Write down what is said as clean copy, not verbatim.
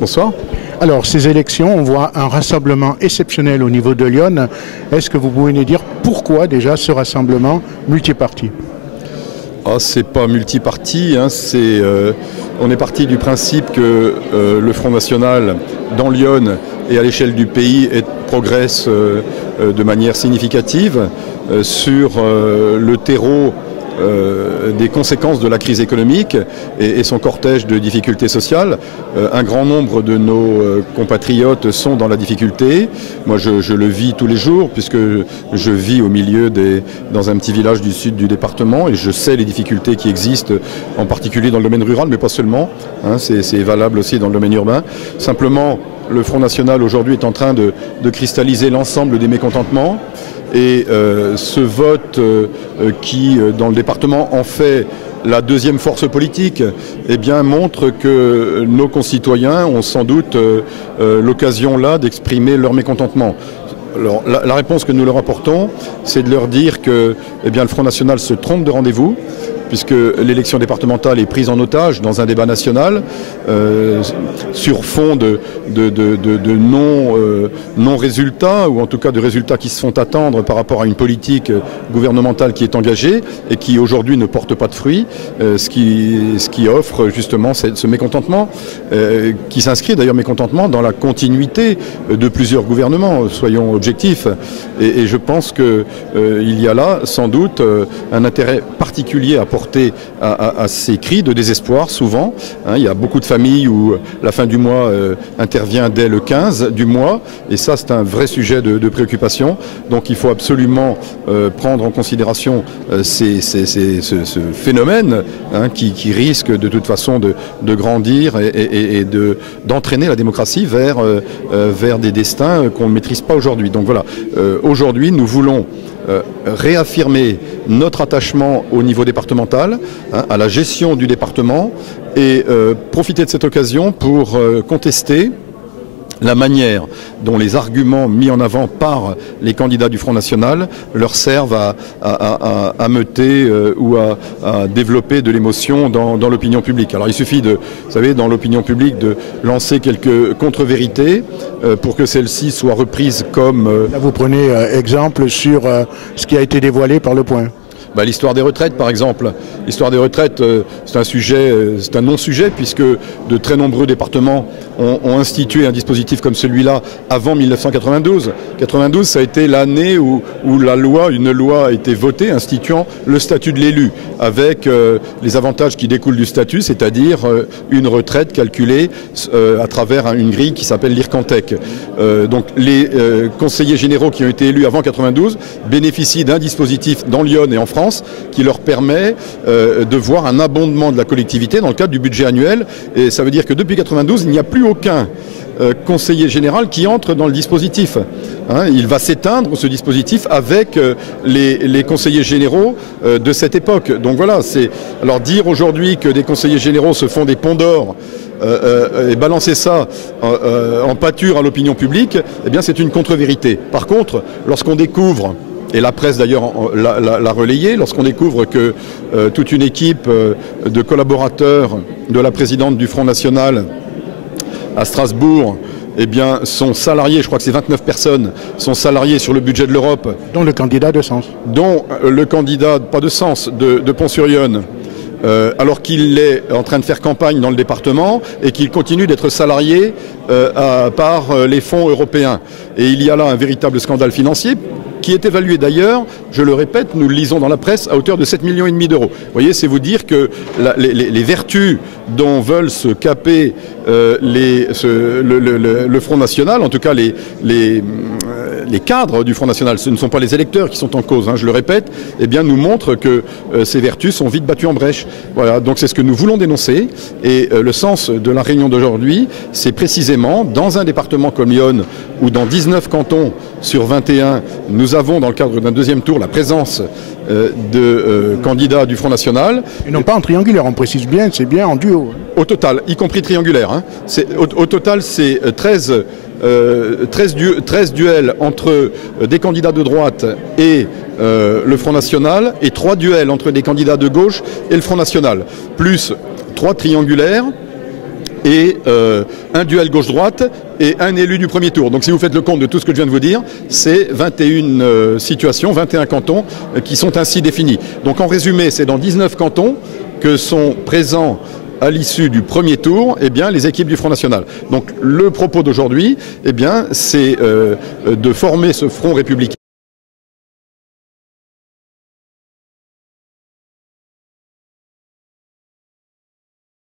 Bonsoir. Alors, ces élections, on voit un rassemblement exceptionnel au niveau de Lyon. Est-ce que vous pouvez nous dire pourquoi déjà ce rassemblement multiparti? C'est pas multiparti, hein, on est parti du principe que le Front National dans Lyon et à l'échelle du pays progresse de manière significative sur le terreau des conséquences de la crise économique et son cortège de difficultés sociales. Un grand nombre de nos compatriotes sont dans la difficulté. Moi, je le vis tous les jours puisque je vis au milieu dans un petit village du sud du département et je sais les difficultés qui existent, en particulier dans le domaine rural, mais pas seulement. Hein, c'est valable aussi dans le domaine urbain. Simplement, le Front National aujourd'hui est en train de cristalliser l'ensemble des mécontentements. Et ce vote qui, dans le département, en fait la deuxième force politique, eh bien, montre que nos concitoyens ont sans doute l'occasion là d'exprimer leur mécontentement. Alors, la réponse que nous leur apportons, c'est de leur dire que eh bien, le Front National se trompe de rendez-vous, puisque l'élection départementale est prise en otage dans un débat national sur fond de non-résultats, ou en tout cas de résultats qui se font attendre par rapport à une politique gouvernementale qui est engagée et qui aujourd'hui ne porte pas de fruits, ce qui offre justement ce mécontentement, qui s'inscrit d'ailleurs mécontentement dans la continuité de plusieurs gouvernements, soyons objectifs. Et je pense qu'il y a là sans doute un intérêt particulier à porter à ces cris de désespoir souvent. Hein, il y a beaucoup de familles où la fin du mois intervient dès le 15 du mois et ça c'est un vrai sujet de préoccupation. Donc il faut absolument prendre en considération ce phénomène hein, qui risque de toute façon de grandir et d'entraîner la démocratie vers des destins qu'on ne maîtrise pas aujourd'hui. Donc voilà, aujourd'hui nous voulons réaffirmer notre attachement au niveau départemental, hein, à la gestion du département et profiter de cette occasion pour contester la manière dont les arguments mis en avant par les candidats du Front National leur servent à meuter ou à développer de l'émotion dans l'opinion publique. Alors il suffit vous savez, dans l'opinion publique de lancer quelques contre-vérités pour que celles-ci soient reprises comme... Là, vous prenez exemple sur ce qui a été dévoilé par Le Point. L'histoire des retraites, par exemple. L'histoire des retraites, c'est un non-sujet, puisque de très nombreux départements ont institué un dispositif comme celui-là avant 1992. 92, ça a été l'année où une loi a été votée instituant le statut de l'élu, avec les avantages qui découlent du statut, c'est-à-dire une retraite calculée à travers une grille qui s'appelle l'IRCANTEC. Donc les conseillers généraux qui ont été élus avant 92 bénéficient d'un dispositif dans Lyon et en France qui leur permet de voir un abondement de la collectivité dans le cadre du budget annuel. Et ça veut dire que depuis 92, il n'y a plus aucun conseiller général qui entre dans le dispositif. Hein, il va s'éteindre, ce dispositif, avec les conseillers généraux de cette époque. Donc voilà, alors dire aujourd'hui que des conseillers généraux se font des ponts d'or et balancer ça en pâture à l'opinion publique, eh bien c'est une contre-vérité. Par contre, lorsqu'on découvre, et la presse d'ailleurs l'a relayé, lorsqu'on découvre que toute une équipe de collaborateurs de la présidente du Front National à Strasbourg eh bien, sont salariés, je crois que c'est 29 personnes, sont salariés sur le budget de l'Europe. Dont le candidat de Sens. Dont le candidat, pas de Sens, de Pont-sur-Yonne. Alors qu'il est en train de faire campagne dans le département et qu'il continue d'être salarié par les fonds européens. Et il y a là un véritable scandale financier qui est évalué d'ailleurs, je le répète, nous le lisons dans la presse, à hauteur de 7,5 millions d'euros. Vous voyez, c'est vous dire que les vertus dont veulent se caper le Front National, en tout cas les cadres du Front National, ce ne sont pas les électeurs qui sont en cause, hein, je le répète, eh bien nous montrent que ces vertus sont vite battues en brèche. Voilà, donc c'est ce que nous voulons dénoncer et le sens de la réunion d'aujourd'hui, c'est précisément dans un département comme Lyon, où dans 19 cantons sur 21, nous avons dans le cadre d'un deuxième tour la présence de candidats du Front National. Et non pas en triangulaire, on précise bien, c'est bien en duo. Au total, y compris triangulaire. Hein. Au total, c'est 13 duels entre des candidats de droite et le Front National, et 3 duels entre des candidats de gauche et le Front National, plus 3 triangulaires et un duel gauche-droite et un élu du premier tour. Donc si vous faites le compte de tout ce que je viens de vous dire, c'est 21 situations, 21 cantons qui sont ainsi définis. Donc en résumé, c'est dans 19 cantons que sont présents à l'issue du premier tour, eh bien, les équipes du Front National. Donc le propos d'aujourd'hui, eh bien, c'est de former ce Front républicain